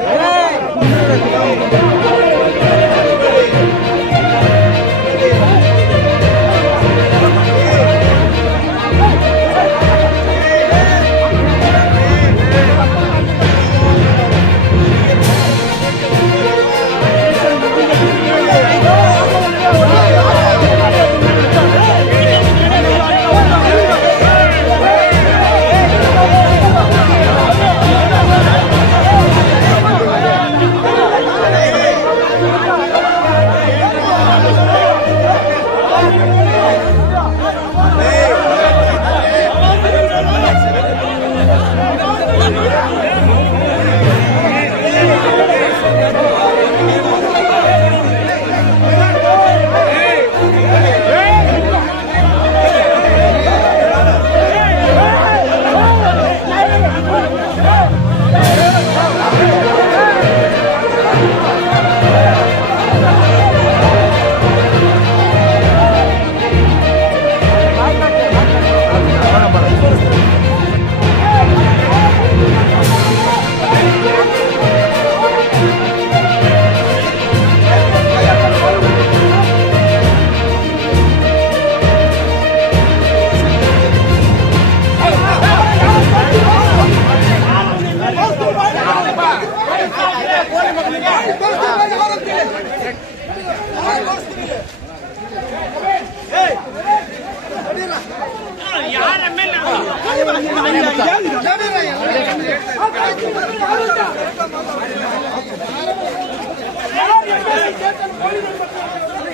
Yeah.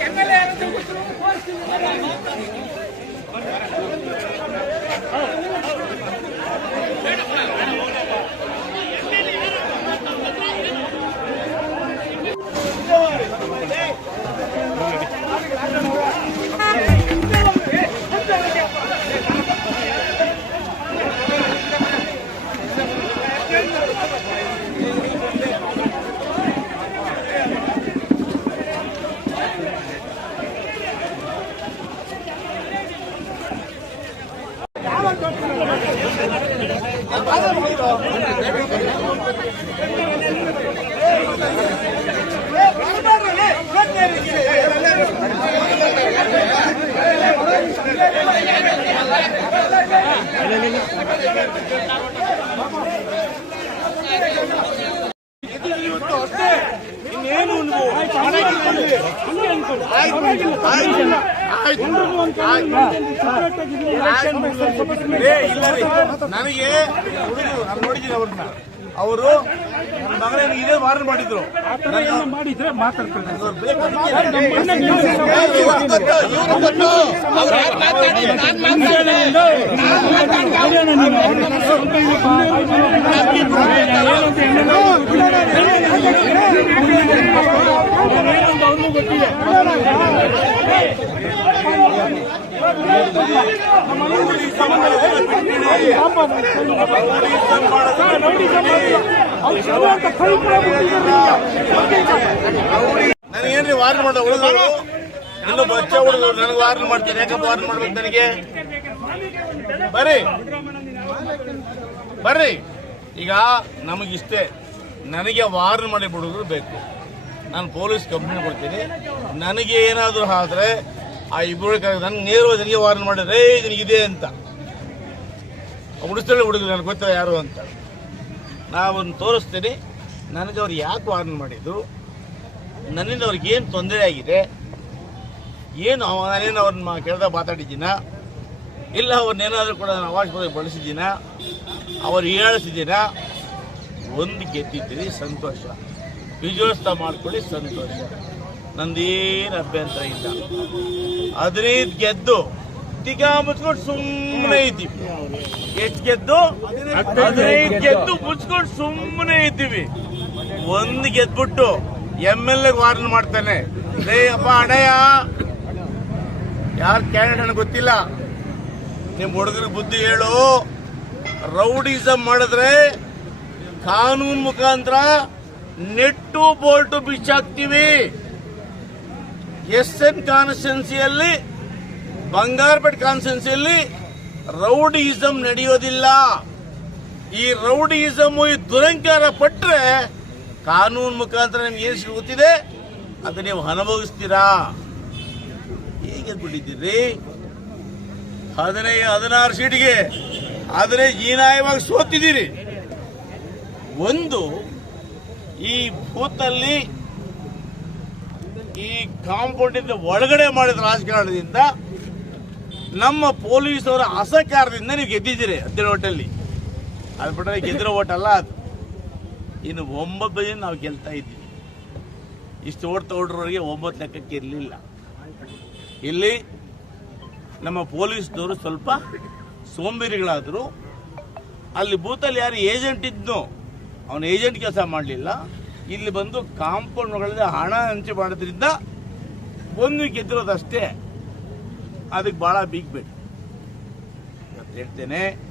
MLA ಇಲ್ಲ ರೀ. ನನಗೆ ನೋಡಿದ್ದೀನಿ ಅವ್ರನ್ನ. ಅವರು ನನ್ನ ಮಗಳೇನು ಇದೇ ವಾರ್ನ್ ಮಾಡಿದ್ರು. ಮಾಡಿದ್ರೆ ಮಾತಾಡ್ತಾರೆ? ನನಗೇನ್ರಿ ವಾರ್ನ್ ಮಾಡ ಹುಡುಗರು? ಇನ್ನು ಬಚ್ಚ ಹುಡುಗರು ನನಗೆ ವಾರ್ನ್ ಮಾಡ್ತಾರೆ ಯಾಕಪ್ಪ ವಾರ್ನ್ ಮಾಡ್ಬೇಕು ನನಗೆ ಬರ್ರಿ. ಬರ್ರಿ. ಈಗ ನಮಗಿಷ್ಟೇ, ನನಗೆ ವಾರ್ನ್ ಮಾಡಿ ಬಿಡೋದು ಬೇಕು. ನಾನು ಪೊಲೀಸ್ ಕಂಪ್ಲೇಂಟ್ ಕೊಡ್ತೀನಿ. ನನಗೆ ಏನಾದರೂ ಆದರೆ ಆ ಇಬ್ಬರು ನನಗೆ ನೇರವಾಗಿ ನನಗೆ ವಾರ್ನ್ ಮಾಡಿದ್ರೆ ನಿನಗಿದೆ ಅಂತ. ಹುಡುಸ್ತೇಳಿ ಹುಡುಗರು ನನಗೆ ಗೊತ್ತಿಲ್ಲ ಯಾರು ಅಂತ. ನಾವೊಂದು ತೋರಿಸ್ತೀನಿ. ನನಗೆ ಅವ್ರು ಯಾಕೆ ವಾರ್ನ್ ಮಾಡಿದ್ದು? ನನ್ನಿಂದ ಅವ್ರಿಗೆ ಏನು ತೊಂದರೆ ಆಗಿದೆ? ಏನು ನಾನೇನು ಅವ್ರನ್ನ ಕೇಳ್ದಾಗ ಮಾತಾಡಿದ್ದೀನ? ಇಲ್ಲ ಅವ್ರನ್ನೇನಾದರೂ ಕೂಡ ನಾನು ಅವಾಜ್ ಬಳಸಿದ್ದೀನ ಅವರು ಹೇಳಿಸಿದ್ದೀನ? ಒಂದು ಗೆದ್ದಿದ್ದೀರಿ, ಸಂತೋಷ. ವಿಜಯೋತ್ಸವ ಮಾಡ್ಕೊಳ್ಳಿ, ಸಂತೋಷ. ನಂದೇನು ಅಭ್ಯಂತರ ಇಲ್ಲ. ಹದಿನೈದು ಗೆದ್ದು ತಿಗಾ ಮುಚ್ಕೊಂಡು ಸುಮ್ಮನೆ ಇದ್ದೀವಿ. ಎಷ್ಟು ಗೆದ್ದು? ಹದಿನೈದು ಗೆದ್ದು ಮುಚ್ಕೊಂಡು ಸುಮ್ಮನೆ ಇದ್ದೀವಿ. ಒಂದು ಗೆದ್ಬಿಟ್ಟು ಎಂ ಎಲ್ ಎ ವಾರ್ನ್ ಮಾಡ್ತಾನೆ. ಅಪ್ಪ ಅಡಯ್ಯ ಯಾರು ಕ್ಯಾಂಡಿಡೇಟ್ ಗೊತ್ತಿಲ್ಲ. ನಿಮ್ ಹುಡುಗರ ಬುದ್ಧಿ ಹೇಳು. ರೌಡಿಸಮ್ ಮಾಡಿದ್ರೆ ಕಾನೂನು ಮುಖಾಂತರ ನೆಟ್ಟು ಬೋಲ್ಟು ಬಿಚ್ಚಾಕ್ತಿವಿ. ಎಸ್ ಎನ್ ಕಾನ್ಸ್ಟೆನ್ಸಿಯಲ್ಲಿ ಬಂಗಾರಪೇಟೆ ಕಾನ್ಸ್ಟೆನ್ಸಿಯಲ್ಲಿ ರೌಡಿಸಮ್ ನಡೆಯೋದಿಲ್ಲ. ಈ ರೌಡಿಸಮ್ ಈ ದುರಂಕಾರ ಪಟ್ಟರೆ ಕಾನೂನು ಮುಖಾಂತರ ನಿಮ್ಗೆ ಏನು ಸಿಗುತ್ತಿದೆ? ಅದು ನೀವು ಅನುಭವಿಸ್ತೀರಾ? ಹೇಗೆ ಬಿಟ್ಟಿದ್ದೀರಿ ಹದಿನೈದು, ಹದಿನಾರು ಸೀಟಿಗೆ. ಆದರೆ ಹೀನಾಯವಾಗಿ ಸೋತಿದ್ದೀರಿ. ಒಂದು, ಈ ಬೂತಲ್ಲಿ ಈ ಕಾಂಪೌಂಡಿಂದ ಒಳಗಡೆ ಮಾಡಿದ ರಾಜಕಾರಣದಿಂದ ನಮ್ಮ ಪೊಲೀಸರ ಅಸಹಕಾರದಿಂದ ನೀವು ಗೆದ್ದಿದ್ದೀರಿ ಹದಿನೇಳು ಓಟಲ್ಲಿ. ಅದು ಬಿಟ್ಟರೆ ಗೆದ್ದಿರೋ ಓಟಲ್ಲ ಅದು. ಇನ್ನು ಒಂಬತ್ತು ಜನ ನಾವು ಗೆಲ್ತಾ ಇದ್ದೀವಿ. ಇಷ್ಟು ಓಟ್ ತಗೊಂಡ್ರವರಿಗೆ ಒಂಬತ್ತು ಲೆಕ್ಕಕ್ಕೆ ಇರಲಿಲ್ಲ. ಇಲ್ಲಿ ನಮ್ಮ ಪೊಲೀಸ್ನವರು ಸ್ವಲ್ಪ ಸೋಂಬೇರಿಗಳಾದರು. ಅಲ್ಲಿ ಬೂತಲ್ಲಿ ಯಾರು ಏಜೆಂಟ್ ಇದ್ನೋ, ಅವನು ಏಜೆಂಟ್ ಕೆಲಸ ಮಾಡಲಿಲ್ಲ. ಇಲ್ಲಿ ಬಂದು ಕಾಂಪೌಂಡ್ ಹಣ ಹಂಚಿ ಮಾಡೋದ್ರಿಂದ ಒಂದು ಗೆದ್ದಿರೋದಷ್ಟೇ. ಅದಕ್ಕೆ ಭಾಳ ಬಿಗ್ ಹೇಳ್ತೇನೆ